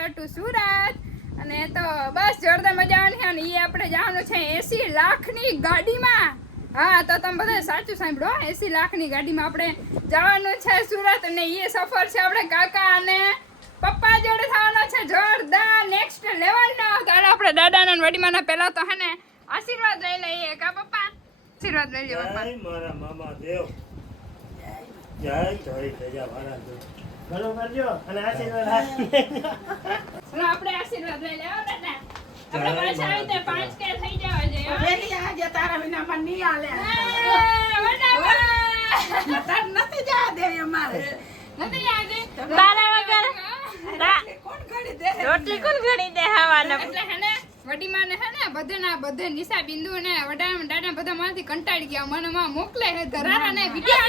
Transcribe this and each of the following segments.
Jamnagar two Surat અને તો બસ જોરદાર મજા આવવાની અને એ આપણે જવાનું છે 80 લાખની ગાડીમાં. હા તો તમે બધા સાચું સાંભળો, 80 લાખની ગાડીમાં આપણે જવાનું છે સુરત અને એ સફર છે આપણે કાકા અને પપ્પા જોડે થવાનો છે જોરદાર નેક્સ્ટ લેવલનો. તો આપણે દાદાના અને વડીમાના પહેલા તો હે ને આશીર્વાદ લઈ લઈએ કા પપ્પા, આશીર્વાદ લઈ લે પપ્પા. જય મારા મામા દેવ, જય જોઈ પ્રજા મારા દેવ. ભલો કરજો અને આશીર્વાદ આપણે આશીર્વાદ લઈ લેવો દાદા. આપણે પાછા આવી તે 5K થઈ જવા જોઈએ. વેલી આજે તારા વિના મને નહીં આલે. તાર નથી જા દેવી અમારે. નથી યાદ બારા વગર કોણ ઘડી દે? રોટલી કોણ ઘડી દે હવાના? એટલે હે ને વડીમાને હે ને બધે નિશા બિંદુ ને વડાના દાદા બધા માંથી કંટાળી ગયા. મને માં મોકલે હે ધરારા ને વિડિયો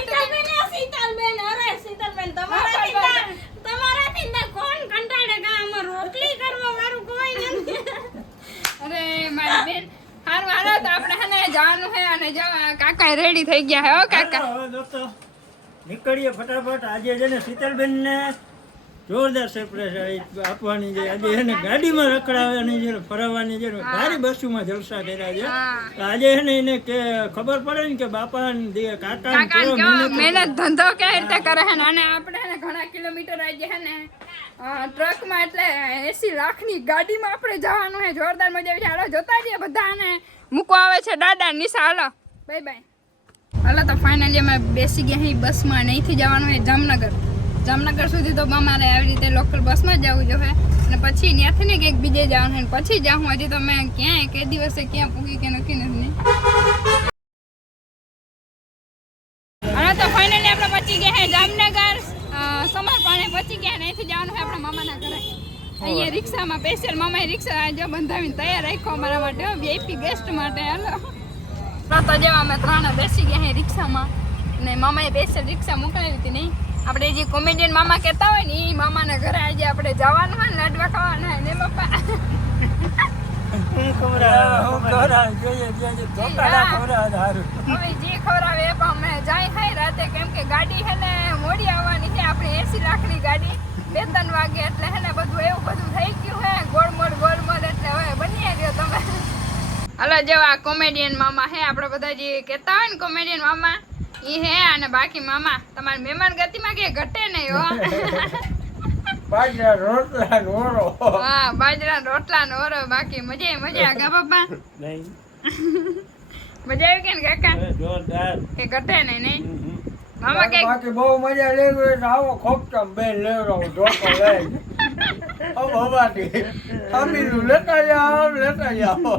શીતલબેન, અરે શીતલબેન તમારાથી ને કોણ કંટાળે કા? અમાર રોટલી કરવા વાળું કોઈ નથી. અરે મારી બેન હારું હાલો તો આપણે હે ને જવાનું હે અને જો કાકા રેડી થઈ ગયા હે. ઓ કાકા હવે દોસ્તો નીકળીએ ફટાફટ. આજે છે ને શીતલબેન ને જોરદાર સરપ્રાઈઝ આપવાની છે. આજે એને ગાડીમાં રખડાવવાની છે, ફરવાની છે, ભારી બસોમાં જલસા કર્યા છે. તો આજે છે ને એને કે ખબર પડે ને કે બાપા કાકા મહેનત ધંધો કેવી રીતે કરે છે અને આપણે હે ને ઘણા કિલોમીટર આજે હે ને ટ્રકમાં એટલે 80 લાખની ગાડીમાં આપણે જવાનું હે. જોરદાર મજા આવી છે. હાલો જોતા જઈએ બધા ને મૂકવા આવે છે દાદા નિશા. હાલો બાય બાય. હાલો તો ફાઇનલી અમે બેસી ગયા અહીં બસમાં. અહીંથી જવાનું હોય જામનગર સુધી. તો અમારે આવી રીતે લોકલ બસમાં જ જવું જોઈએ અને પછી ત્યાંથી ને કંઈક બીજે જવાનું હોય પછી જાઉં. હજી તો મેં ક્યાંય કે દિવસે ક્યાં પૂગી કે નક્કી નથી. હાલો તો ફાઇનલી આપણે પહોંચી ગયા હે જામનગર. સમરપાણે પહોંચી ગયા ને અહીંથી જવાનું હોય આપણા મામાના ઘરે. અહીંયા રિક્ષામાં સ્પેશિયલ મામાએ રિક્ષા જો બંધાવીને તૈયાર રાખ્યો અમારા માટે, વીઆઈપી ગેસ્ટ માટે. હાલો તો જેવા અમે ત્રણે બેસી ગયા હે રિક્ષામાં અને મામાએ સ્પેશિયલ રિક્ષા મોકલાવી હતી. નહીં આપણે જે કોમેડિયન મામા કહેતા હોય ને એ મામાના ઘરે આજે આપણે જવાનું હોય ને લાડવા ખાવાના હોય ને પપ્પા. હવે જે ખવડાવે એ પણ અમે જાય ખાઈ રાતે, કેમ કે ગાડી હે ને મોડી આવવાની છે આપણી 80 લાખની ગાડી 2-3 વાગે. એટલે હે ને બધું એવું બધું થઈ ગયું હે ગોળમોળ એટલે હવે બની રહ્યો તમે. હાલો જેવા કોમેડિયન મામા હે આપણે બધા જે કહેતા હોય ને કોમેડિયન મામા ઈ હે અને બાકી મામા તમારી મહેમાન ગતિમાં કે ઘટે નહીં હો. બાજરા રોટલા નોરો. હા બાજરા રોટલા નોરો. બાકી મજા આગા પપ્પા નહીં મજા આવી કે ને કાકા જોરદાર કે ઘટે નહીં મામા કે બાકી બહુ મજા લેવી હોય તો આવો ખોપચમ બેન લેવરો ઢોકો લઈ હવાટી અમીનું લેતા જાઓ.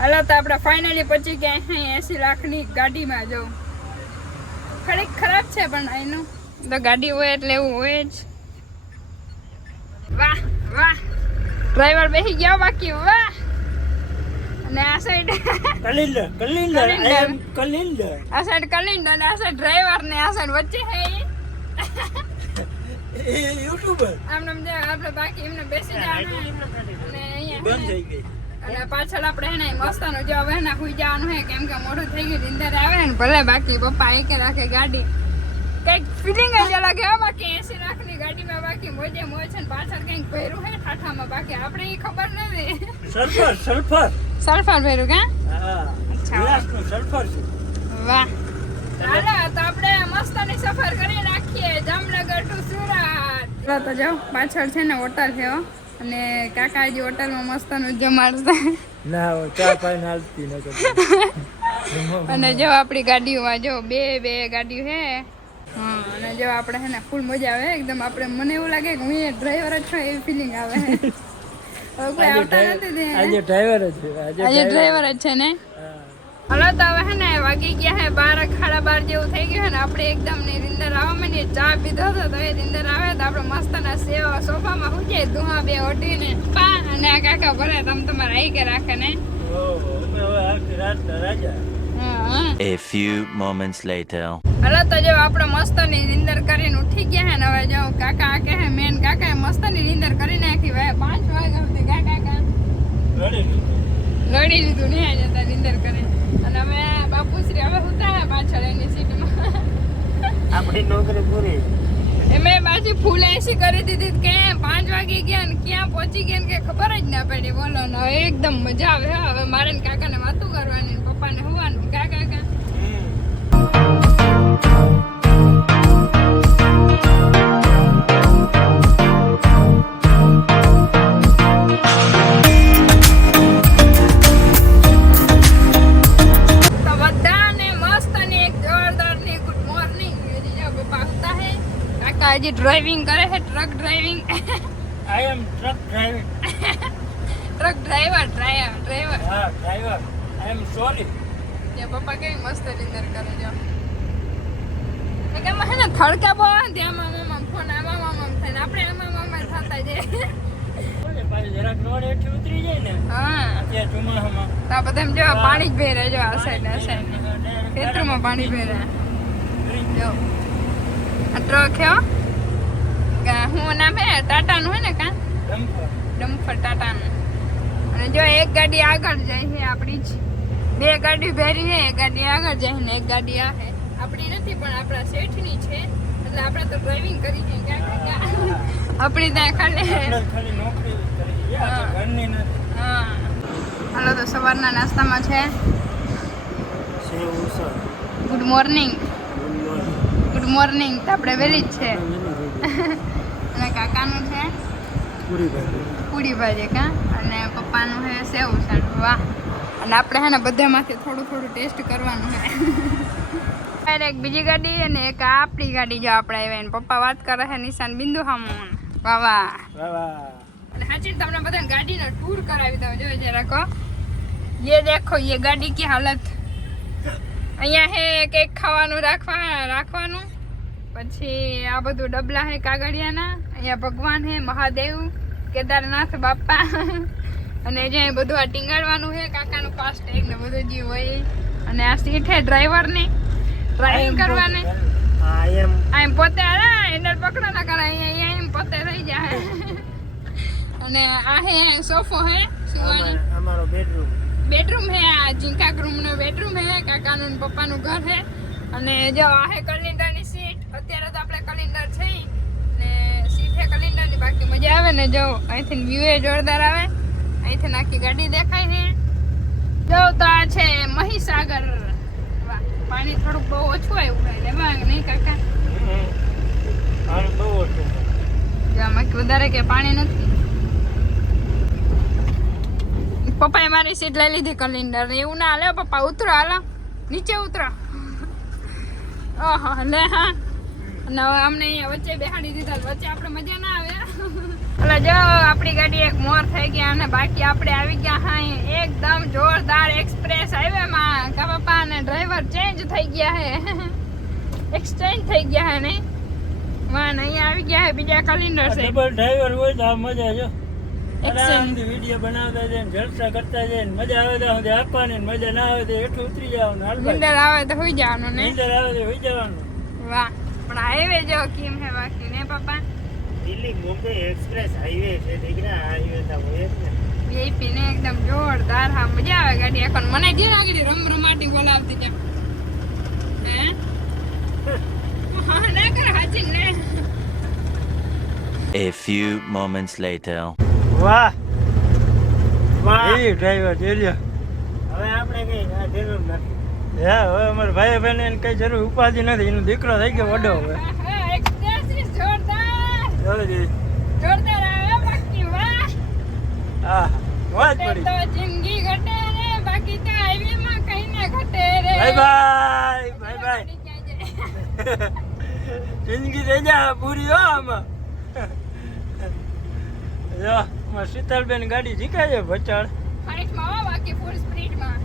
હાલો તો આપણે ફાઇનલી પહોંચી ગયા અહીં 80 લાખની ગાડીમાં. જો થોડીક ખરાબ છે પણ એનું તો ગાડી હોય એટલે એવું હોય જ. વાહ વાહ ડ્રાઈવર બેસી ગયા બાકી વાહ. અને આ સાઈડ કલિંદર આ સાઈડ કલિંદર અને આ સાઈડ ડ્રાઈવર ને આ સાઈડ વચ્ચે હે એ યુટ્યુબર આમને આપણે બાકી એમને બેસી જવાનું અને અહીંયા બંધ થઈ ગઈ. અને પાછળ આપણે હે ને મસ્તાનું જો હવે ને હુઈ જવાનું હે, કેમ કે મોડું થઈ ગયું નીંદર આવે ને ભલે. બાકી પપ્પા એકે રાખે ગાડી કઈક ફિલિંગ જ અલગ હે. બાકી 80 લાખની ગાડીમાં બાકી મોજે મોજ છે ને પાછળ કઈક ભર્યું હે ઠાઠામાં. બાકી આપણે એ ખબર નથી. સલ્ફર ભર્યું કા? હા ગ્લાસનું સલ્ફર છે. વાહ ચાલો તો આપણે મસ્તની સફર કરી નાખીએ જામનગર ટુ સુરત. તો જાઓ પાછળ છે ને હોટલ છે અને કાકાજી હોટલમાં મસ્તનું જમાડતા ના ચા પાઈને હાલતી નતો. અને જો આપણી ગાડીઓમાં જો બે ગાડીઓ હે. હા અને જો આપણે હે ને ફૂલ મજા આવે એકદમ. આપણે મને એવું લાગે કે હું ડ્રાઈવર જ છું એવી ફિલિંગ આવે. હવે કોઈ આવતા નથી. આજે ડ્રાઈવર જ છે ને. હાલો તો હવે હે ને વાગી ગયા હે 12:30 જેવું થઈ ગયું હે ને આપણે એકદમ ની નીંદર આવવા માંડી. ચા પીધો હતો તો એ નીંદર આવે તો આપણે મસ્તના સેવા સોફામાં હું જાય ધુઆ બે ઓઢીને પા અને આ કાકા ભરે તમે તમારે આવી કે રાખે ને. A few moments later. હાલો તો જો આપણે મસ્તની નીંદર કરીને ઉઠી ગયા હે ને હવે જો કાકા આ કે હે મેન કાકાએ મસ્તની નીંદર કરી નાખી. ભાઈ 5 વાગ્યા સુધી કાકા લડી લીધું ને જતા નીંદર કરી. અને અમે બાપુશ્રી હવે ઉતાર્યા પાછળ એની સીટમાં. આપણી નોકરી પૂરી. મેં પાછી ફૂલ એસી કરી દીધી કે 5 વાગે ગયા ને ક્યાં પહોંચી ગયા ને કે ખબર જ ના પડી. બોલો ને હવે એકદમ મજા આવે. હવે મારે ને કાકાને વાતું કરવાની ને પપ્પાને હોવાનું. કાકા આજે ડ્રાઇવિંગ કરે છે. Truck driving. I am truck driving. Truck driver. હા ડ્રાઈવર. I am sorry. કે પપ્પા કેવી મસ્ત નિંદર કરે જો. એ કે મને થડકા બહુ ત્યાં મામા ફોન આમાં થાય આપણે આમાં મામા થતા જાય. પાછી જરાક રોડ હેઠી ઉતરી જાય ને હા ત્યાં ચોમાસામાં તો આ બધા એમ જો પાણી જ ભેરે જો આ સાઈડ ખેતરમાં પાણી ભેરે જો. આ ટ્રક હે હું નામ હે ટાટાનું હે ને કા ડમ્ફર ટાટાનું. અને જો એક ગાડી આગળ જાય છે આપણી જ. 2 ગાડી ભેરી છે. એક ગાડી આગળ જાય ને એક ગાડી આ છે. આપણી નથી પણ આપણા શેઠની છે એટલે આપણે તો ડ્રાઇવિંગ કરી છે. આપણી ત્યાં ખાલી નોકરી કરી ઘરની નથી. હા હાલો તો સવારના નાસ્તામાં છે ગુડ મોર્નિંગ. ગુડ મોર્નિંગ તો આપણે વહેલી જ છે. અને કાકાનું છે પૂરી ભાજી કા અને પપ્પાનું છે સેવ ઉસળ. વાહ. અને આપણે હે ને બધામાંથી થોડું થોડું ટેસ્ટ કરવાનું છે. એક બીજી ગાડી અને એક આપણી ગાડી જો આપણે આવ્યા ને પપ્પા વાત કરે છે નિશાન બિંદુ હામુન. વાહ વાહ. અને સાચી તમને બધાને ગાડીનો ટૂર કરાવી દઉં. જો જરાક ये देखो ये गाड़ी की हालत. અહીંયા હે કેક ખાવાનું રાખવાનું. પછી આ બધું ડબલા હે કાગળિયાના. અહીંયા ભગવાન હે મહાદેવ કેદારનાથ બાપા. અને જે બધું આ ટીંગાડવાનું હે કાકાનું ફાસ્ટ ટેગ ને બધું જે હોય. અને આ સીટ હે ડ્રાઈવરની ડ્રાઇવિંગ કરવાની. એમ પોતે હેન્ડલ પકડો ના કરે અહીંયા એમ પોતે થઈ જાય. અને આ હે સોફો હે સુવાનો. અમારો બેડરૂમ હે. આ જીંકા રૂમ નો બેડરૂમ હે. કાકાનું ને પપ્પાનું ઘર હે. અને જો આ હે કલિન્દરની સીટ. અત્યારે તો આપણે કલિન્દર છે ને સીટ હે કલિન્દરની. બાકી મજા આવે ને જો અહીંથી વ્યૂ એ જોરદાર આવે. અહીંથી આખી ગાડી દેખાય છે. જો તો આ છે મહીસાગર. વાહ. પાણી થોડુંક બહુ ઓછું આવ્યું હોય એમાં નહીં કાકા? બહુ ઓછું. જો આમાં વધારે કે પાણી નથી. પપ્પાએ મારી સીટ લઈ લીધી કલિન્ડર. એવું ના હાલે પપ્પા. ઉતરો હાલો નીચે ઉતરો. ઓહો લે હા. અને હવે અમને અહીંયા વચ્ચે બેહાડી દીધા. વચ્ચે આપણે મજા ના આવે. એટલે જો આપણી ગાડી એક મોર થઈ ગયા અને બાકી આપણે આવી ગયા હા એકદમ જોરદાર એક્સપ્રેસ હાઈવેમાં. કા પપ્પા અને ડ્રાઈવર ચેન્જ થઈ ગયા હે. એક્સચેન્જ થઈ ગયા હે નહીં વાન. અહીંયા આવી ગયા હે બીજા કલિન્ડર છે. ડબલ ડ્રાઈવર હોય તો આ મજા જો. વિડીયો બનાવતા જાય જલસા કરતા જાય મજા આવે તો આપવાની. મજા ના આવે તો હેઠું ઉતરી જવાનું. નીંદર આવે તો હોઈ જવાનું ને. નીંદર આવે તો હોઈ જવાનું. વાહ. પણ હાઈવે જો કેમ હે બાકી ને પપ્પા. દિલ્હી મુંબઈ એક્સપ્રેસ હાઈવે છે દીકરા. હાઈવે તો હોય જ ને. વીઆઈપી ને એકદમ જોરદાર. હા મજા આવે ગાડી. এখন મને જે આગળ રમરમાટી બોલાવતી છે. હે હા ના કર હાચી ને. A few moments later. વાહ વાહ. એ ડ્રાઈવર જોજો. હવે આપણે કઈ જરૂર નથી. હે હવે અમારા ભાઈ બહેન એને કઈ જરૂર ઉપાધિ નથી. એનો દીકરો થઈ ગયો વડો. હવે એક્સપ્રેસ ઇઝ જોરદાર. જોરદાર આવે બાકી વાહ. હા વાત પડી. તો જિંદગી ઘટે રે બાકી તો હાઈવે માં કઈ ના ઘટે રે. Bye bye. જિંદગી થઈ જા પૂરી હો આમાં. જો શીતલબેન ગાડી જીકાય છે ભચાળ. ફાઇટમાં હો બાકી ફૂલ સ્પીડમાં.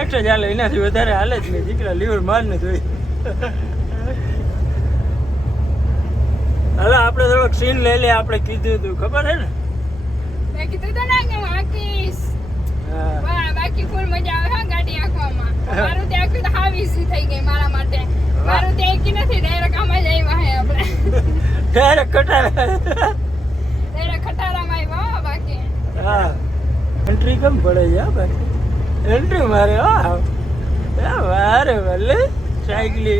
એકસો જ હાલે. એનાથી વધારે હાલે જ નહીં દીકરા. લીવર માર ને જોઈ. હાલો આપણે થોડોક સીન લઈ લે. આપણે કીધું તું ખબર હે ને. મેં કીધું તો ના કે આકીશ. વાહ બાકી ફૂલ મજા આવે હા ગાડી આંકવામાં. મારું ત્યાં આખી તો હાવી સી થઈ ગઈ મારા માટે. મારું ત્યાં કી નથી ડાયરેક્ટ આમાં જ આવ્યા હે આપણે. ડાયરેક્ટ ખટારા. ડાયરેક્ટ ખટારામાં આવ્યા બાકી. હા એન્ટ્રી કેમ પડે છે બાકી. એન્ટ્રી મારે વારે ભલે. સાયકલી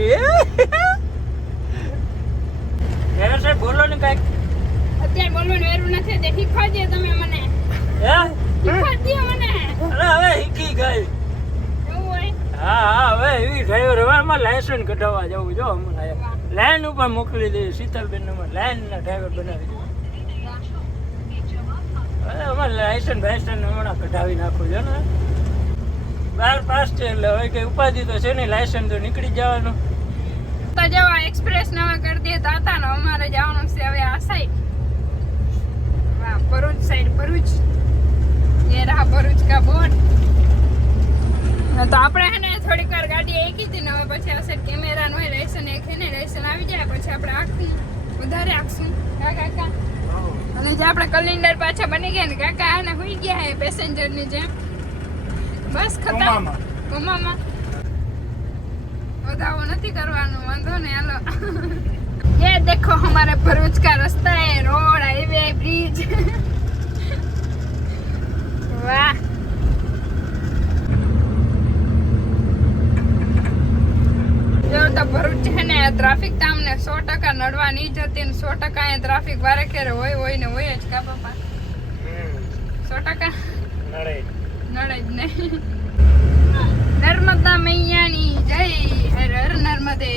સાહેબ બોલો ને કાંઈક. અત્યારે બોલવાનું વેરું નથી તે શીખવાડજો તમે મને હે શીખવાડજો મને અરે હવે શીખી ગઈ. એવું હોય હા હવે એવી ડ્રાઈવર હવે આમાં લાયસન્સ કઢાવવા જવું જો હમણાં લાઈન ઉપર મોકલી દઈએ શીતલબેન લાઈન ના ડ્રાઈવર બનાવી દઈએ. હવે અમારે લાયસન્સ બાયસન્સ હમણાં કઢાવી નાખું છે ને 12 પાસ છે એટલે હવે કઈ ઉપાધિ તો છે નહીં લાયસન્સ તો નીકળી જ જવાનું. તો જવા એક્સપ્રેસ નવા કરી દે તાતા ને અમારે જવાનું છે હવે આ સાઈડ વાહ ભરૂચ સાઈડ ભરૂચ ये रहा भरूच का बोर्ड તો આપણે હે ને થોડીક વાર ગાડી એકી હતી ને હવે પછી આ સાઈડ કેમેરા નો લાયસન્સ એક હે ને લાયસન્સ આવી જાય પછી આપણે આખું વધારે આખશું કાકા અને જે આપણે કલિન્ડર પાછા બની ગયા ને કાકા આને હોઈ ગયા હે પેસેન્જર ની જેમ બસ ખતમ કોમામાં વધાવો નથી કરવાનું વાંધો ને હાલો ये देखो हमारे भरूच का रास्ता है रोड हाईवे ब्रिज वाह જો તો ભરૂચ છે ને ટ્રાફિક તો અમને 100% નડવા નહીં જતી ને 100% એ ટ્રાફિક વારે ખેરે હોય ને હોય જ કા બાપા 100% નડે જ ને નર્મદા મૈયાની જય હર હર નર્મદે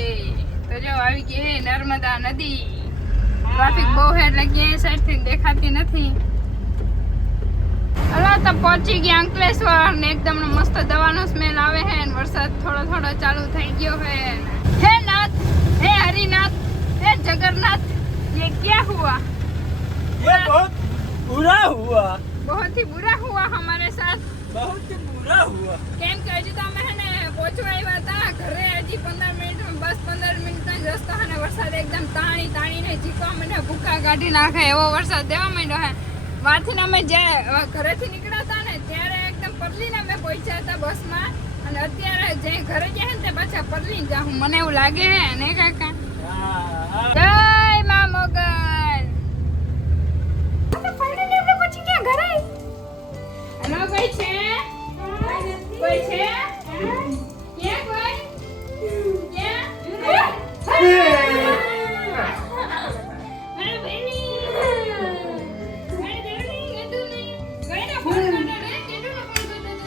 તો જો આવી ગઈ હે નર્મદા નદી ટ્રાફિક બહુ હે એટલે ક્યાંય સાઈડ થી દેખાતી નથી. હલો તો પહોંચી ગયા અંકલેશ્વર ને એકદમ મસ્ત દવાનો સ્મેલ આવે હે ને વરસાદ થોડો થોડો ચાલુ થઈ ગયો હે. હે નાથ હે હરિનાથ હે જગન્નાથ ये क्या हुआ ये बहुत बुरा हुआ बहुत ही बुरा हुआ हमारे साथ बहुत बुरा हुआ. કેમ કે હજી તો અમે હે ને પહોંચવા આવ્યા હતા ઘરે હજી 15 મિનિટ બસ 15 મિનિટનો જ રસ્તો હે ને વરસાદ એકદમ તાણીને જીકવા માંડ્યો ભૂકા કાઢી નાખે એવો વરસાદ દેવા માંડ્યો હે. વાથી અમે જે ઘરેથી નીકળ્યા હતા ને ત્યારે એકદમ પરલીને અમે પહોંચ્યા હતા બસમાં અને અત્યારે જે ઘરે ગયા ને તે પાછા પરલીને જાઉં મને એવું લાગે હે ને કાકા. જય માં મોગલ ફાઇનલી આપણે પહોંચી ગયા ઘરે. હેલો કોઈ છે કોઈ છે ક્યાં કોઈ ક્યાં અરે બેની અરે દેવની ગંદુ નહીં ગઈના ફોન કરતા રે કેટુનો ફોન કરતા તો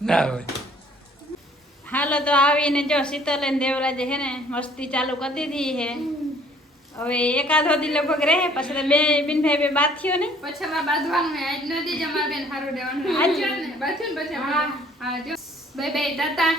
ના હોય. હાલો તો આવીને જો શીતલ અને દેવરાજે હે ને મસ્તી ચાલુ કરી દીધી હે. હવે એકાદો દી લગભગ રહે પછી તો બે બિનભાઈ બે બાદ થયો ને પછી અમારે બાંધવાનું હે આજ નથી જ અમારે બેન હારું દેવાનું આજ ને બાંધ્યું ને પછી હા જો બાય બાય ટાટા.